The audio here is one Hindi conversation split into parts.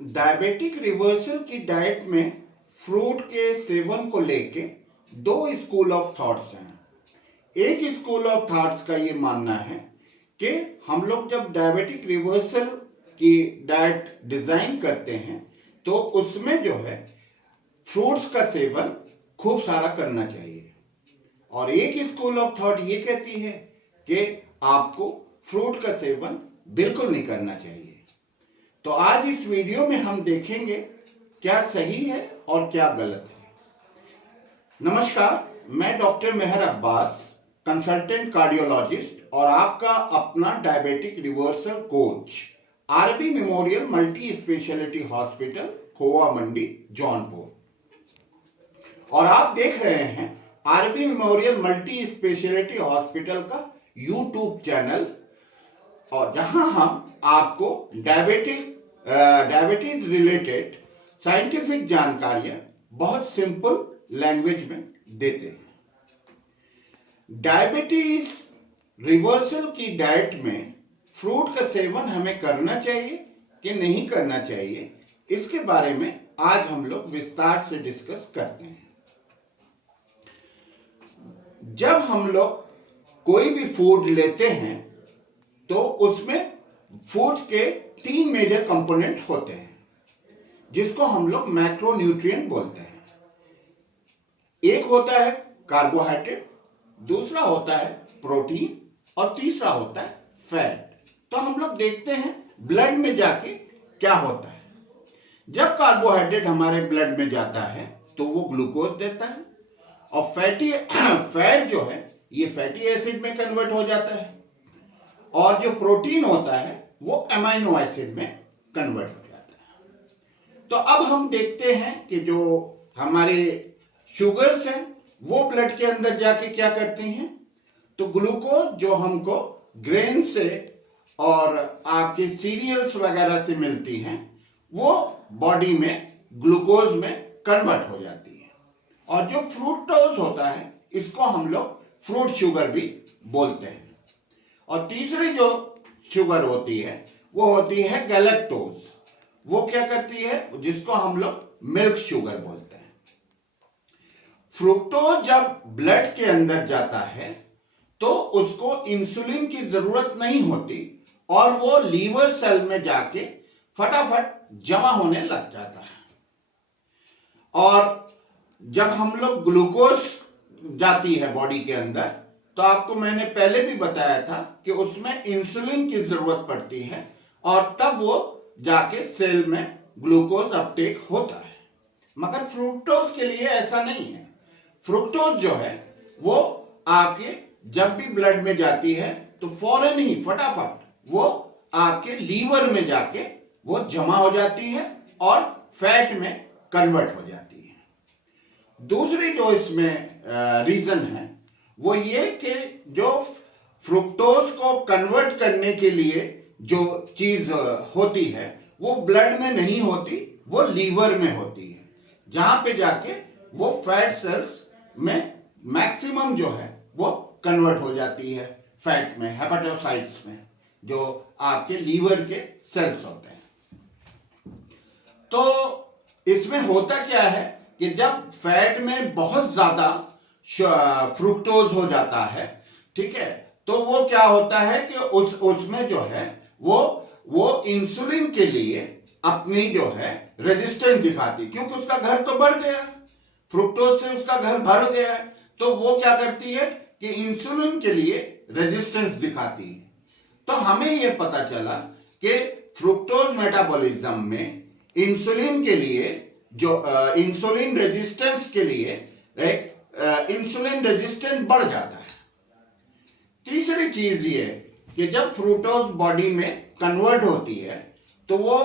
डायबिटिक रिवर्सल की डाइट में फ्रूट के सेवन को लेके दो स्कूल ऑफ थॉट्स हैं। एक स्कूल ऑफ थॉट्स का ये मानना है कि हम लोग जब डायबिटिक रिवर्सल की डाइट डिज़ाइन करते हैं तो उसमें जो है फ्रूट्स का सेवन खूब सारा करना चाहिए, और एक स्कूल ऑफ थॉट ये कहती है कि आपको फ्रूट का सेवन बिल्कुल नहीं करना चाहिए। तो आज इस वीडियो में हम देखेंगे क्या सही है और क्या गलत है। नमस्कार, मैं doctor Mehar Abbas, consultant cardiologist और आपका अपना diabetic reversal coach, RB memorial multi speciality hospital, Khowa Mandi, Jaunpur. और आप देख रहे हैं RB memorial multi speciality hospital का यूट्यूब चैनल, और जहां हम आपको डायबिटीज रिलेटेड साइंटिफिक जानकारियां बहुत सिंपल लैंग्वेज में देते हैं। डायबिटीज रिवर्सल की डाइट में फ्रूट का सेवन हमें करना चाहिए कि नहीं करना चाहिए, इसके बारे में आज हम लोग विस्तार से डिस्कस करते हैं। जब हम लोग कोई भी फूड लेते हैं तो उसमें फूड के 3 मेजर कंपोनेंट होते हैं जिसको हम लोग मैक्रोन्यूट्रिएंट बोलते हैं। एक होता है कार्बोहाइड्रेट, दूसरा होता है प्रोटीन और तीसरा होता है फैट। तो हम लोग देखते हैं ब्लड में जाके क्या होता है। जब कार्बोहाइड्रेट हमारे ब्लड में जाता है तो वो ग्लूकोज देता है, और फैट जो है ये फैटी एसिड में कन्वर्ट हो जाता है, और जो प्रोटीन होता है वो अमीनो एसिड में कन्वर्ट हो जाता है। तो अब हम देखते हैं कि जो हमारे शुगर्स हैं वो ब्लड के अंदर जाके क्या करती हैं, तो ग्लूकोज जो हमको ग्रेन से और आपके सीरियल्स वगैरह से मिलती हैं वो बॉडी में ग्लूकोज में कन्वर्ट हो जाती है, और जो फ्रूक्टोज होता है इसको हम लोग फ्रूट शुगर भी बोलते हैं। और तीसरी जो शुगर होती है वो होती है गैलेक्टोज, वो क्या करती है, जिसको हम लोग मिल्क शुगर बोलते हैं। फ्रुक्टोज जब ब्लड के अंदर जाता है तो उसको इंसुलिन की जरूरत नहीं होती, और वो लीवर सेल में जाके फटाफट जमा होने लग जाता है। और जब हम लोग ग्लूकोज जाती है बॉडी के अंदर तो आपको मैंने पहले भी बताया था कि उसमें इंसुलिन की जरूरत पड़ती है, और तब वो जाके सेल में ग्लूकोज अपटेक होता है। मगर फ्रुक्टोज के लिए ऐसा नहीं है। फ्रुक्टोज जो है वो आपके जब भी ब्लड में जाती है तो फौरन ही फटाफट वो आपके लीवर में जाके वो जमा हो जाती है और फैट में कन्वर्ट हो जाती है। दूसरी जो इसमें रीजन है वो ये कि जो फ्रुक्टोज को कन्वर्ट करने के लिए जो चीज होती है वो ब्लड में नहीं होती, वो लीवर में होती है, जहां पे जाके वो फैट सेल्स में मैक्सिमम जो है वो कन्वर्ट हो जाती है फैट में, हेपेटोसाइट्स में, जो आपके लीवर के सेल्स होते हैं। तो इसमें होता क्या है कि जब फैट में बहुत ज्यादा फ्रुक्टोज हो जाता है, ठीक है, तो वो क्या होता है कि उसमें जो है वो इंसुलिन के लिए अपनी जो है रेजिस्टेंस दिखाती, क्योंकि उसका घर तो बढ़ गया, फ्रुक्टोज से उसका घर बढ़ गया है, तो वो क्या करती है कि इंसुलिन के लिए रेजिस्टेंस दिखाती है। तो हमें ये पता चला कि फ्रुक्टोज मेटाबॉलिज्म में इंसुलिन के लिए जो इंसुलिन रेजिस्टेंस के लिए एक इंसुलिन रेजिस्टेंस बढ़ जाता है। तीसरी चीज ये कि जब फ्रुक्टोज बॉडी में कन्वर्ट होती है तो वो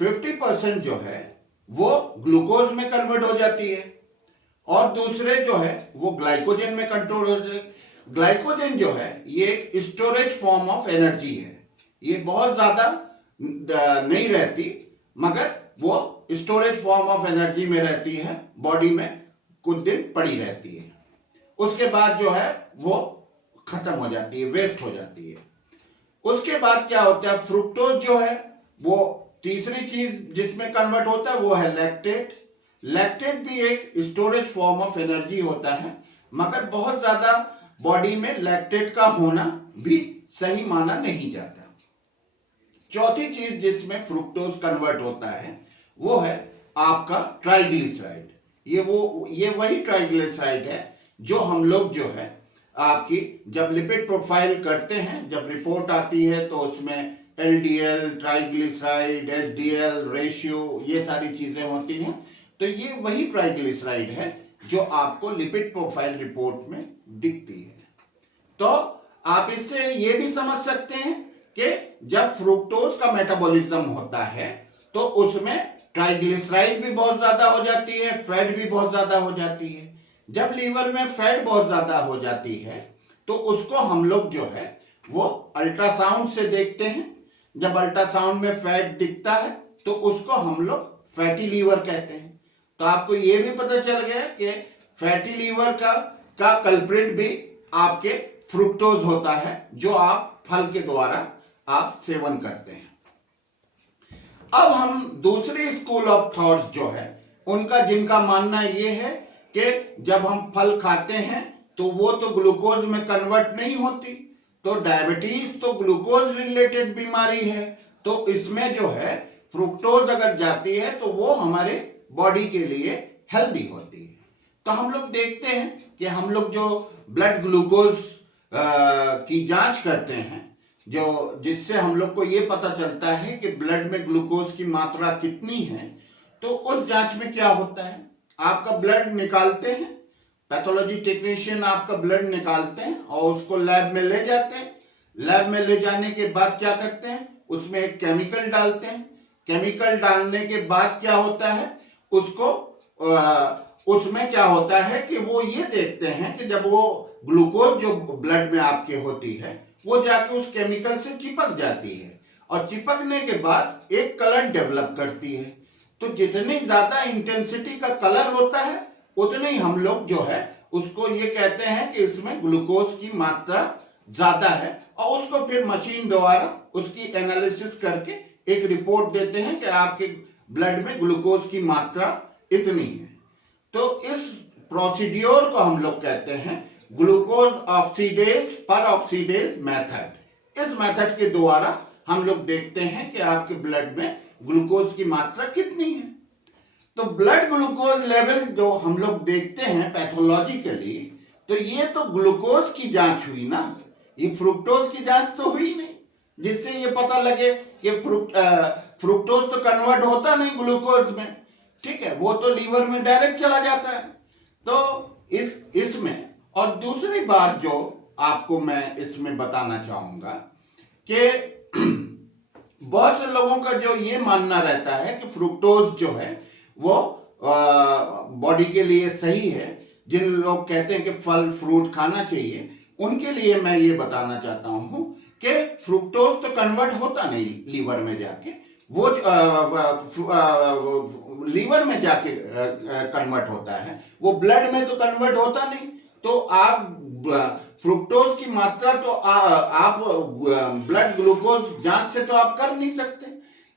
50% जो है वो ग्लूकोज में कन्वर्ट हो जाती है, और दूसरे जो है वो ग्लाइकोजन में कंट्रोल हो जाए। ग्लाइकोजन जो है ये एक स्टोरेज फॉर्म ऑफ एनर्जी है, ये बहुत ज्यादा नहीं रहती, मगर वो स्टोरेज फॉर्म ऑफ एनर्जी में रहती है, बॉडी में कुछ दिन पड़ी रहती है, उसके बाद जो है वो खत्म हो जाती है, वेस्ट हो जाती है। उसके बाद क्या होता है, फ्रुक्टोज जो है वो तीसरी चीज जिसमें कन्वर्ट होता है वो है लैक्टेट। लैक्टेट भी एक स्टोरेज फॉर्म ऑफ एनर्जी होता है, मगर बहुत ज्यादा बॉडी में लैक्टेट का होना भी सही माना नहीं जाता। चौथी चीज जिसमें फ्रुक्टोज कन्वर्ट होता है वो है आपका ट्राइग्लिसराइड। ये वही ट्राइग्लिसराइड है जो हम लोग जो है आपकी जब लिपिड प्रोफाइल करते हैं, जब रिपोर्ट आती है तो उसमें एलडीएल, ट्राइग्लिसराइड, एचडीएल रेशियो, ये सारी चीजें होती हैं। तो ये वही ट्राइग्लिसराइड है जो आपको लिपिड प्रोफाइल रिपोर्ट में दिखती है। तो आप इससे ये भी समझ सकते हैं कि जब फ्रुक्टोज का मेटाबॉलिज्म होता है तो उसमें ट्राइग्लिसराइड भी बहुत ज्यादा हो जाती है, फैट भी बहुत ज्यादा हो जाती है। जब लीवर में फैट बहुत ज्यादा हो जाती है तो उसको हम लोग जो है वो अल्ट्रासाउंड से देखते हैं। जब अल्ट्रासाउंड में फैट दिखता है तो उसको हम लोग फैटी लीवर कहते हैं। तो आपको ये भी पता चल गया कि फैटी लीवर का कल्प्रिट भी आपके फ्रुक्टोज होता है जो आप फल के द्वारा आप सेवन करते हैं। अब हम दूसरी स्कूल ऑफ थॉट्स जो है उनका, जिनका मानना ये है कि जब हम फल खाते हैं तो वो तो ग्लूकोज में कन्वर्ट नहीं होती, तो डायबिटीज तो ग्लूकोज रिलेटेड बीमारी है, तो इसमें जो है फ्रुक्टोज अगर जाती है तो वो हमारे बॉडी के लिए हेल्दी होती है। तो हम लोग देखते हैं कि हम लोग जो ब्लड ग्लूकोज की जांच करते हैं, जो जिससे हम लोग को ये पता चलता है कि ब्लड में ग्लूकोज की मात्रा कितनी है, तो उस जांच में क्या होता है, आपका ब्लड निकालते हैं, पैथोलॉजी टेक्नीशियन आपका ब्लड निकालते हैं और उसको लैब में ले जाते हैं। लैब में ले जाने के बाद क्या करते हैं, उसमें एक केमिकल डालते हैं। केमिकल डालने के बाद क्या होता है, उसको उसमें क्या होता है कि वो ये देखते हैं कि जब वो ग्लूकोज जो ब्लड में आपके होती है वो जाके उस केमिकल से चिपक जाती है और चिपकने के बाद एक कलर डेवलप करती है। तो जितनी ज्यादा इंटेंसिटी का कलर होता है उतने ही हम लोग जो है उसको ये कहते हैं कि इसमें ग्लूकोज की मात्रा ज्यादा है, और उसको फिर मशीन द्वारा उसकी एनालिसिस करके एक रिपोर्ट देते हैं कि आपके ब्लड में ग्लूकोज की मात्रा इतनी है। तो इस प्रोसीड्योर को हम लोग कहते हैं ग्लूकोज ऑक्सीडेज पर ऑक्सीडेज मेथड। इस मेथड के द्वारा हम लोग देखते हैं कि आपके ब्लड में ग्लूकोज की मात्रा कितनी है। तो ब्लड ग्लूकोज लेवल जो हम लोग देखते हैं पैथोलॉजिकली, तो ये तो ग्लूकोज की जांच हुई ना, ये फ्रुक्टोज की जांच तो हुई नहीं, जिससे ये पता लगे कि फ्रुक्टोज तो कन्वर्ट होता नहीं ग्लूकोज में, ठीक है, वो तो लीवर में डायरेक्ट चला जाता है। तो इसमें और दूसरी बात जो आपको मैं इसमें बताना चाहूंगा कि बहुत से लोगों का जो ये मानना रहता है कि फ्रुक्टोज जो है वो बॉडी के लिए सही है, जिन लोग कहते हैं कि फल फ्रूट खाना चाहिए, उनके लिए मैं ये बताना चाहता हूं कि फ्रुक्टोज तो कन्वर्ट होता नहीं लीवर में जाके, वो लीवर में जाके कन्वर्ट होता है, वो ब्लड में तो कन्वर्ट होता नहीं। तो आप फ्रुक्टोज की मात्रा तो आप ब्लड ग्लूकोज जांच से तो आप कर नहीं सकते,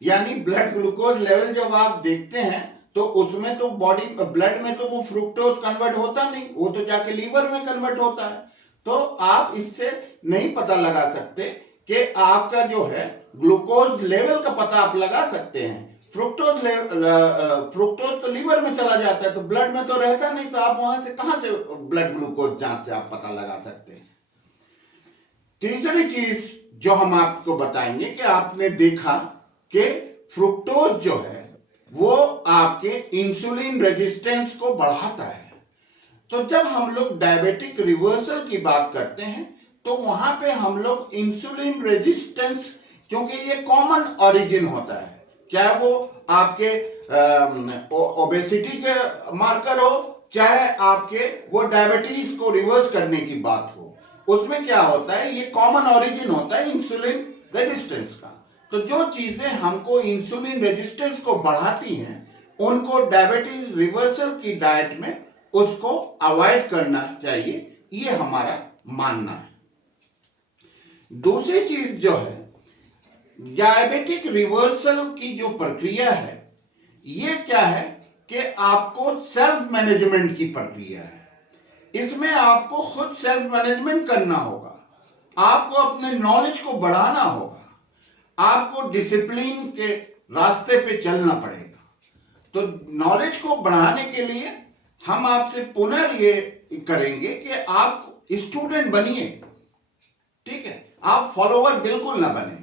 यानी ब्लड ग्लूकोज लेवल जब आप देखते हैं तो उसमें तो बॉडी ब्लड में तो वो फ्रुक्टोज कन्वर्ट होता नहीं, वो तो जाके लीवर में कन्वर्ट होता है। तो आप इससे नहीं पता लगा सकते कि आपका जो है ग्लूकोज लेवल का पता आप लगा सकते हैं, फ्रुक्टोज तो लीवर में चला जाता है, तो ब्लड में तो रहता नहीं, तो आप वहां से कहां से ब्लड ग्लूकोज जांच से आप पता लगा सकते हैं। तीसरी चीज जो हम आपको बताएंगे कि आपने देखा कि फ्रुक्टोज जो है वो आपके इंसुलिन रेजिस्टेंस को बढ़ाता है। तो जब हम लोग डायबिटिक रिवर्सल की बात करते हैं तो वहां पे हम लोग इंसुलिन रेजिस्टेंस, क्योंकि ये कॉमन ओरिजिन होता है, चाहे वो आपके ओबेसिटी के मार्कर हो, चाहे आपके वो डायबिटीज को रिवर्स करने की बात हो, उसमें क्या होता है, ये कॉमन ओरिजिन होता है इंसुलिन रेजिस्टेंस का। तो जो चीजें हमको इंसुलिन रेजिस्टेंस को बढ़ाती हैं उनको डायबिटीज रिवर्सल की डाइट में उसको अवॉइड करना चाहिए, ये हमारा मानना है। दूसरी चीज जो है, डायबिटिक रिवर्सल की जो प्रक्रिया है ये क्या है कि आपको सेल्फ मैनेजमेंट की प्रक्रिया है। इसमें आपको खुद सेल्फ मैनेजमेंट करना होगा, आपको अपने नॉलेज को बढ़ाना होगा, आपको डिसिप्लिन के रास्ते पे चलना पड़ेगा। तो नॉलेज को बढ़ाने के लिए हम आपसे पुनः ये करेंगे कि आप स्टूडेंट बनिए, ठीक है, आप फॉलोवर बिल्कुल ना बने।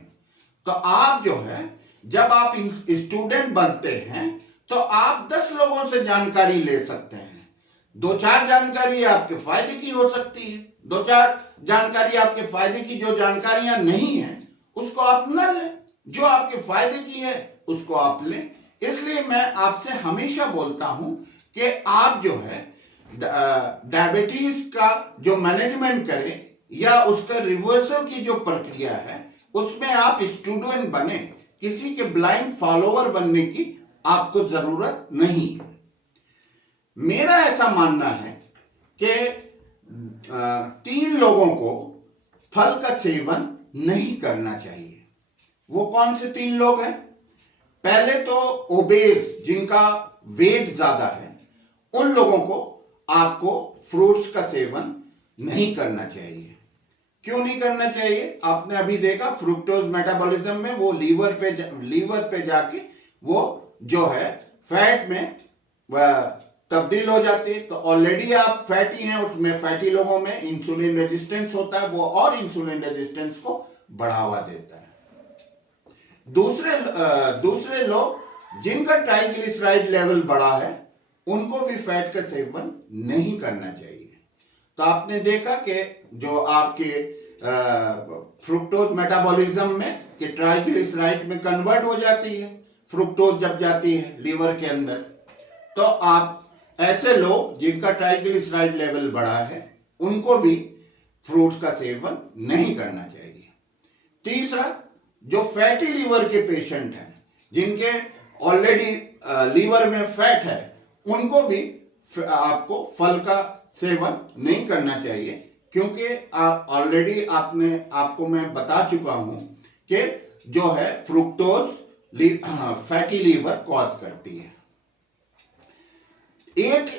तो आप जो है जब आप स्टूडेंट बनते हैं तो आप 10 लोगों से जानकारी ले सकते हैं। 2-4 जानकारी आपके फायदे की हो सकती है, 2-4 जानकारी आपके फायदे की जो जानकारियां नहीं है उसको आप न लें, जो आपके फायदे की है उसको आप लें। इसलिए मैं आपसे हमेशा बोलता हूं कि आप जो है डायबिटीज का जो मैनेजमेंट करें या उसका रिवर्सल की जो प्रक्रिया है उसमें आप स्टूडेंट बने, किसी के ब्लाइंड फॉलोवर बनने की आपको जरूरत नहीं है। मेरा ऐसा मानना है कि 3 लोगों को फल का सेवन नहीं करना चाहिए। वो कौन से 3 लोग हैं? पहले तो ओबेस, जिनका वेट ज्यादा है, उन लोगों को आपको फ्रूट्स का सेवन नहीं करना चाहिए। क्यों नहीं करना चाहिए? आपने अभी देखा फ्रुक्टोज मेटाबॉलिज्म में वो लीवर पे जाके वो जो है फैट में तब्दील हो जाती है। तो ऑलरेडी आप फैटी हैं, उसमें फैटी लोगों में इंसुलिन रेजिस्टेंस होता है, वो और इंसुलिन रेजिस्टेंस को बढ़ावा देता है। दूसरे लोग जिनका ट्राइग्लिसराइड लेवल बढ़ा है उनको भी फैट का सेवन नहीं करना चाहिए। तो आपने देखा कि जो आपके फ्रुक्टोज मेटाबॉलिज्म में कि ट्राइग्लिसराइड में कन्वर्ट हो जाती है फ्रुक्टोज जब जाती है लीवर के अंदर। तो आप ऐसे लोग जिनका ट्राइग्लिसराइड लेवल बढ़ा है उनको भी फ्रूट्स का सेवन नहीं करना चाहिए। तीसरा, जो फैटी लीवर के पेशेंट हैं, जिनके ऑलरेडी लीवर में फैट है, उनको भी आपको फल का सेवन नहीं करना चाहिए, क्योंकि ऑलरेडी आपको मैं बता चुका हूं कि जो है फ्रुक्टोज फैटी लीवर कॉज करती है। एक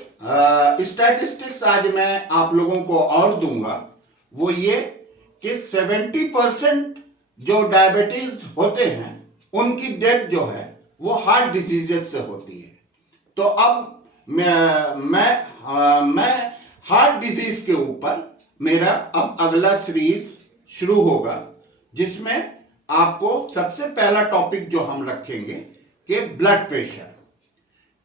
स्टैटिस्टिक्स आज मैं आप लोगों को और दूंगा, वो ये कि 70% जो डायबिटीज होते हैं उनकी डेथ जो है वो हार्ट डिजीजेस से होती है। तो अब मैं हार्ट डिजीज के ऊपर मेरा अब अगला सीरीज शुरू होगा, जिसमें आपको सबसे पहला टॉपिक जो हम रखेंगे कि ब्लड प्रेशर।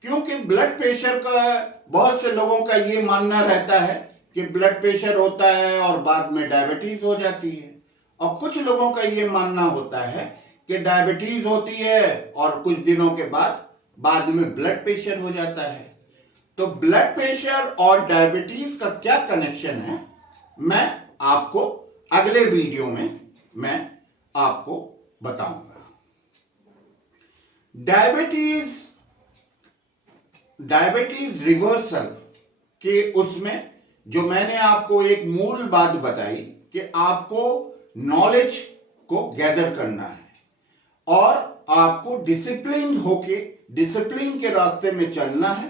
क्योंकि ब्लड प्रेशर का बहुत से लोगों का ये मानना रहता है कि ब्लड प्रेशर होता है और बाद में डायबिटीज हो जाती है, और कुछ लोगों का ये मानना होता है कि डायबिटीज होती है और कुछ दिनों के बाद में ब्लड प्रेशर हो जाता है। तो ब्लड प्रेशर और डायबिटीज का क्या कनेक्शन है, मैं आपको अगले वीडियो में मैं आपको बताऊंगा। डायबिटीज रिवर्सल के उसमें जो मैंने आपको एक मूल बात बताई कि आपको नॉलेज को गैदर करना है और आपको डिसिप्लिन के रास्ते में चलना है,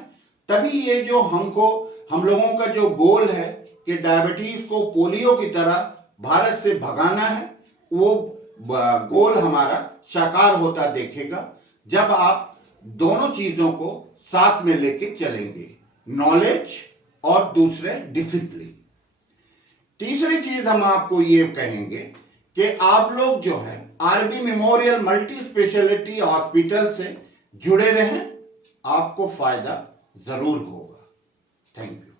तभी ये जो हम लोगों का जो गोल है कि डायबिटीज को पोलियो की तरह भारत से भगाना है, वो गोल हमारा साकार होता देखेगा जब आप दोनों चीजों को साथ में लेके चलेंगे, नॉलेज और दूसरे डिसिप्लिन। तीसरी चीज हम आपको ये कहेंगे कि आप लोग जो है RB memorial multi speciality hospital से जुड़े रहें, आपको फायदा जरूर होगा। Thank you.